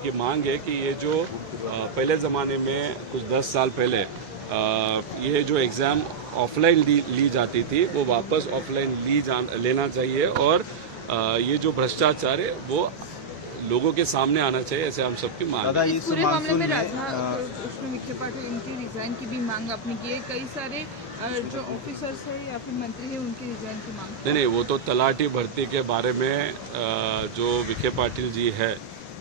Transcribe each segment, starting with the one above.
उनकी मांग है कि ये जो पहले ज़माने में कुछ 10 साल पहले ये जो एग्ज़ाम ऑफलाइन ली जाती थी वो वापस ऑफलाइन लेना चाहिए और ये जो भ्रष्टाचार है वो लोगों के सामने आना चाहिए, ऐसे हम सबकी मांग है। इस पूरे मामले में उसमें विखे पाटिल इनकी रिजाइन की भी मांग आपने की है। कई सारे जो ऑफिसर्स है या फिर मंत्री है उनकी रिजाइन की मांग। नहीं, वो तो तलाटी भर्ती के बारे में जो विखे पाटिल जी है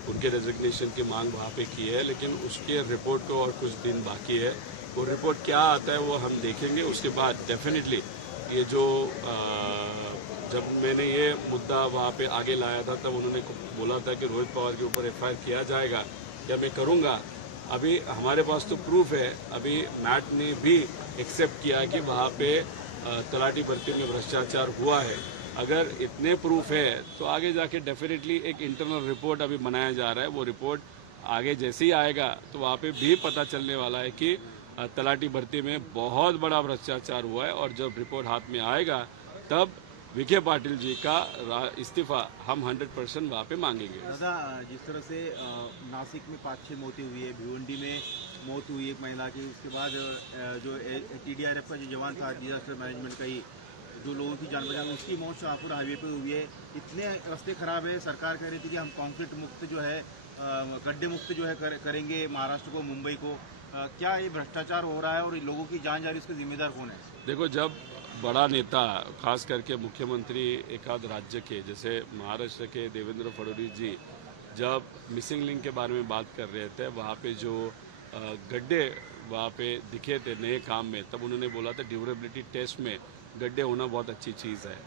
उनके रेजिग्नेशन की मांग वहाँ पे की है, लेकिन उसके रिपोर्ट को और कुछ दिन बाकी है। वो रिपोर्ट क्या आता है वो हम देखेंगे। उसके बाद डेफिनेटली ये जो जब मैंने ये मुद्दा वहाँ पे आगे लाया था तब उन्होंने बोला था कि रोहित पवार के ऊपर एफआईआर किया जाएगा, क्या मैं करूँगा। अभी हमारे पास तो प्रूफ है, अभी मैट ने भी एक्सेप्ट किया कि वहाँ पे तलाटी भर्ती में भ्रष्टाचार हुआ है। अगर इतने प्रूफ है तो आगे जाके डेफिनेटली एक इंटरनल रिपोर्ट अभी बनाया जा रहा है। वो रिपोर्ट आगे जैसे ही आएगा तो वहाँ पे भी पता चलने वाला है कि तलाटी भर्ती में बहुत बड़ा भ्रष्टाचार हुआ है। और जब रिपोर्ट हाथ में आएगा तब विखे पाटिल जी का इस्तीफा हम 100% वहाँ पे मांगेंगे। दादा, जिस तरह से नासिक में 5-6 मौतें हुई है, भिवंडी में मौत हुई एक महिला की, उसके बाद जो TDRF का जो जवान था डिजास्टर मैनेजमेंट का ही, जो लोगों की जान बचाने उसकी मौत शाहपुर हाईवे पे हुई है। इतने रास्ते खराब है, सरकार कह रही थी कि हम कॉन्क्रीट मुक्त जो है, गड्ढे मुक्त जो है करेंगे महाराष्ट्र को, मुंबई को। क्या ये भ्रष्टाचार हो रहा है और लोगों की जान जा रही है, उसका जिम्मेदार कौन है? देखो, जब बड़ा नेता खास करके मुख्यमंत्री एक आध राज्य के जैसे महाराष्ट्र के देवेंद्र फडणवीस जी जब मिसिंग लिंक के बारे में बात कर रहे थे, वहाँ पे जो गड्ढे वहाँ पे दिखे थे नए काम में, तब उन्होंने बोला था ड्यूरेबिलिटी टेस्ट में गड्ढे होना बहुत अच्छी चीज़ है।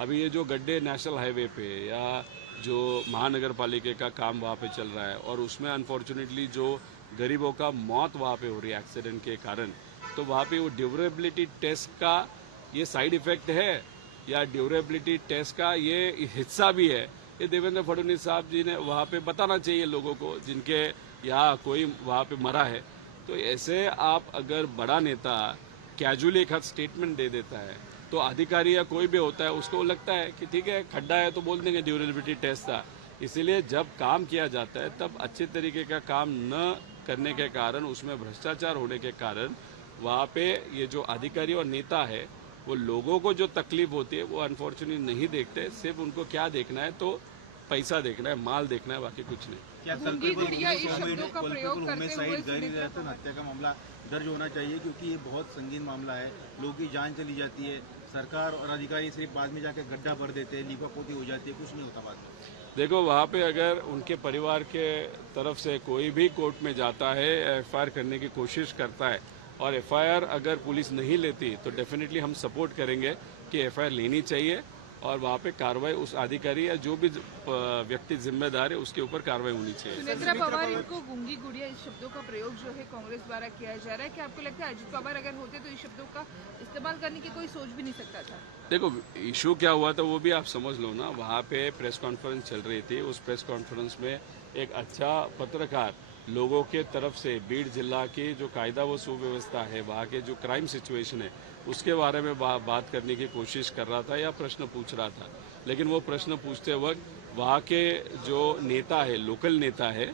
अभी ये जो गड्ढे नेशनल हाईवे पे या जो महानगर पालिका का काम वहाँ पे चल रहा है और उसमें अनफॉर्चुनेटली जो गरीबों का मौत वहाँ पे हो रही है एक्सीडेंट के कारण, तो वहाँ पे वो ड्यूरेबिलिटी टेस्ट का ये साइड इफेक्ट है या ड्यूरेबिलिटी टेस्ट का ये हिस्सा भी है, ये देवेंद्र फडणवीस साहब जी ने वहाँ पे बताना चाहिए लोगों को जिनके यहाँ कोई वहाँ पे मरा है। तो ऐसे आप अगर बड़ा नेता कैजुअली एक हाथ स्टेटमेंट दे देता है तो अधिकारी या कोई भी होता है उसको लगता है कि ठीक है खड्डा है तो बोल देंगे ड्यूरेबिलिटी टेस्ट था। इसीलिए जब काम किया जाता है तब अच्छे तरीके का काम न करने के कारण, उसमें भ्रष्टाचार होने के कारण वहाँ पे ये जो अधिकारी और नेता है वो लोगों को जो तकलीफ होती है वो अनफॉर्चुनेटली नहीं देखते। सिर्फ उनको क्या देखना है तो पैसा देखना है, माल देखना है, बाकी कुछ नहीं। क्या हत्या का मामला दर्ज होना चाहिए, क्योंकि ये बहुत संगीन मामला है, लोगों की जान चली जाती है, सरकार और अधिकारी सिर्फ बाद में जाकर गड्ढा भर देते हैं, लीपापोती हो जाती है, कुछ नहीं होता बाद में। देखो, वहाँ पे अगर उनके परिवार के तरफ से कोई भी कोर्ट में जाता है, एफआईआर करने की कोशिश करता है और एफआईआर अगर पुलिस नहीं लेती तो डेफिनेटली हम सपोर्ट करेंगे कि एफआईआर लेनी चाहिए और वहाँ पे कार्रवाई उस अधिकारी या जो भी व्यक्ति जिम्मेदार है उसके ऊपर कार्रवाई होनी चाहिए। सुनेत्रा पवार इनको गूंगी गुड़िया इस शब्दों का प्रयोग जो है कांग्रेस द्वारा किया जा रहा है, क्या आपको लगता है अजित पवार अगर होते तो इस शब्दों का इस्तेमाल करने की कोई सोच भी नहीं सकता था? देखो, इशू क्या हुआ था वो भी आप समझ लो ना। वहाँ पे प्रेस कॉन्फ्रेंस चल रही थी, उस प्रेस कॉन्फ्रेंस में एक अच्छा पत्रकार लोगों के तरफ से बीड़ जिला की जो कायदा व सुव्यवस्था है, वहाँ के जो क्राइम सिचुएशन है उसके बारे में बात करने की कोशिश कर रहा था या प्रश्न पूछ रहा था। लेकिन वो प्रश्न पूछते वक्त वहाँ के जो नेता है, लोकल नेता है,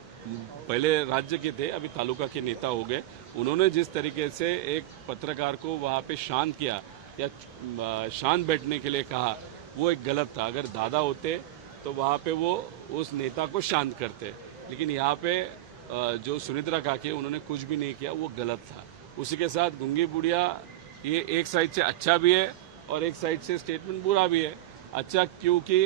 पहले राज्य के थे अभी तालुका के नेता हो गए, उन्होंने जिस तरीके से एक पत्रकार को वहाँ पे शांत किया या शांत बैठने के लिए कहा, वो एक गलत था। अगर दादा होते तो वहाँ पे वो उस नेता को शांत करते, लेकिन यहाँ पे जो सुनेत्रा काकी उन्होंने कुछ भी नहीं किया, वो गलत था। उसी के साथ गूंगी बुढ़िया ये एक साइड से अच्छा भी है और एक साइड से स्टेटमेंट बुरा भी है। अच्छा क्योंकि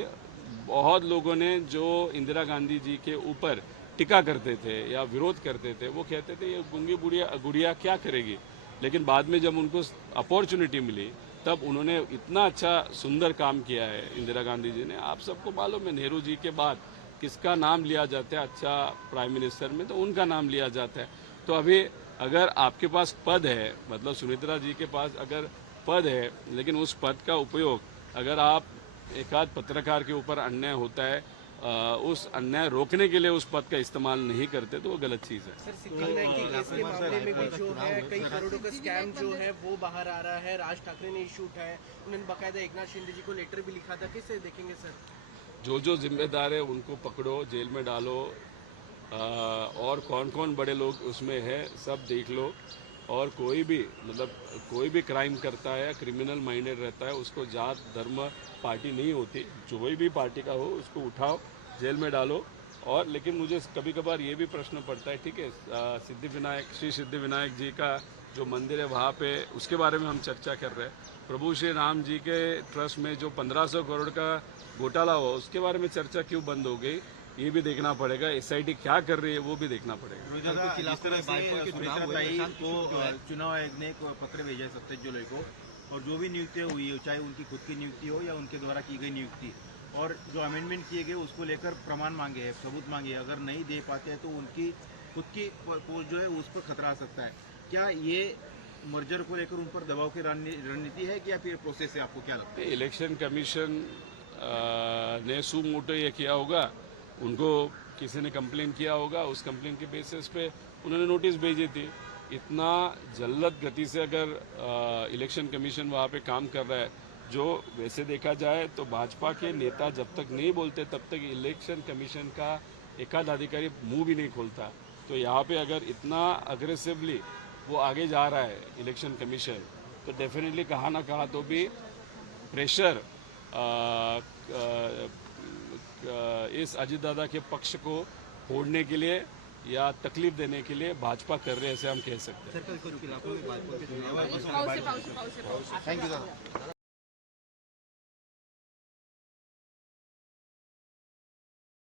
बहुत लोगों ने जो इंदिरा गांधी जी के ऊपर टिका करते थे या विरोध करते थे वो कहते थे ये गूंगी गुड़िया क्या करेगी, लेकिन बाद में जब उनको अपॉर्चुनिटी मिली तब उन्होंने इतना अच्छा सुंदर काम किया है इंदिरा गांधी जी ने। आप सबको मालूम है नेहरू जी के बाद किसका नाम लिया जाता है अच्छा प्राइम मिनिस्टर में, तो उनका नाम लिया जाता है। तो अभी अगर आपके पास पद है, मतलब सुनेत्रा जी के पास अगर पद है, लेकिन उस पद का उपयोग अगर आप एक आध पत्रकार के ऊपर अन्याय होता है उस अन्याय रोकने के लिए उस पद का इस्तेमाल नहीं करते तो वो गलत चीज़ है। सर, सिक्किम बैंक के केस के मामले में भी जो है कई करोड़ों का स्कैम जो है वो बाहर आ रहा है, राज ठाकरे ने इशू उठाया, उन्होंने बाकायदा एकनाथ शिंदे जी को लेटर भी लिखा था, कैसे देखेंगे सर? जो जिम्मेदार है उनको पकड़ो, जेल में डालो, और कौन कौन बड़े लोग उसमें है सब देख लो। और कोई भी मतलब कोई भी क्राइम करता है, क्रिमिनल माइंडेड रहता है, उसको जात धर्म पार्टी नहीं होती, जो भी पार्टी का हो उसको उठाओ, जेल में डालो। और लेकिन मुझे कभी कभार ये भी प्रश्न पड़ता है, ठीक है, श्री सिद्धि विनायक जी का जो मंदिर है वहाँ पे उसके बारे में हम चर्चा कर रहे हैं। प्रभु श्री राम जी के ट्रस्ट में जो 1500 करोड़ का घोटाला हुआ उसके बारे में चर्चा क्यों बंद हो गई, ये भी देखना पड़ेगा। एसआईटी क्या कर रही है वो भी देखना पड़ेगा। जिस तरह से सुनेत्रा ताई को चुनाव आयोग ने एक पत्र भेजा है 27 जुलाई को, और जो भी नियुक्ति हुई है, चाहे उनकी खुद की नियुक्ति हो या उनके द्वारा की गई नियुक्ति, और जो अमेंडमेंट किए गए उसको लेकर प्रमाण मांगे हैं, सबूत मांगे हैं। अगर नहीं दे पाते हैं तो उनकी खुद की पोस्ट जो है उस पर खतरा आ सकता है। क्या ये मर्जर को लेकर उन पर दबाव की रणनीति है कि या फिर प्रोसेस है, आपको क्या लगता है? इलेक्शन कमीशन ने सू मोटो ये किया होगा, उनको किसी ने कंप्लेन किया होगा, उस कंप्लेन के बेसिस पे उन्होंने नोटिस भेजी थी। इतना जल्द गति से अगर इलेक्शन कमीशन वहाँ पे काम कर रहा है, जो वैसे देखा जाए तो भाजपा के नेता जब तक नहीं बोलते तब तक इलेक्शन कमीशन का एकाध अधिकारी मुंह भी नहीं खोलता। तो यहाँ पे अगर इतना अग्रेसिवली वो आगे जा रहा है इलेक्शन कमीशन, तो डेफिनेटली कहा ना कहा तो भी प्रेशर इस अजीत दादा के पक्ष को फोड़ने के लिए या तकलीफ देने के लिए भाजपा कर रहे हैं, ऐसे हम कह सकते हैं। Thank you sir.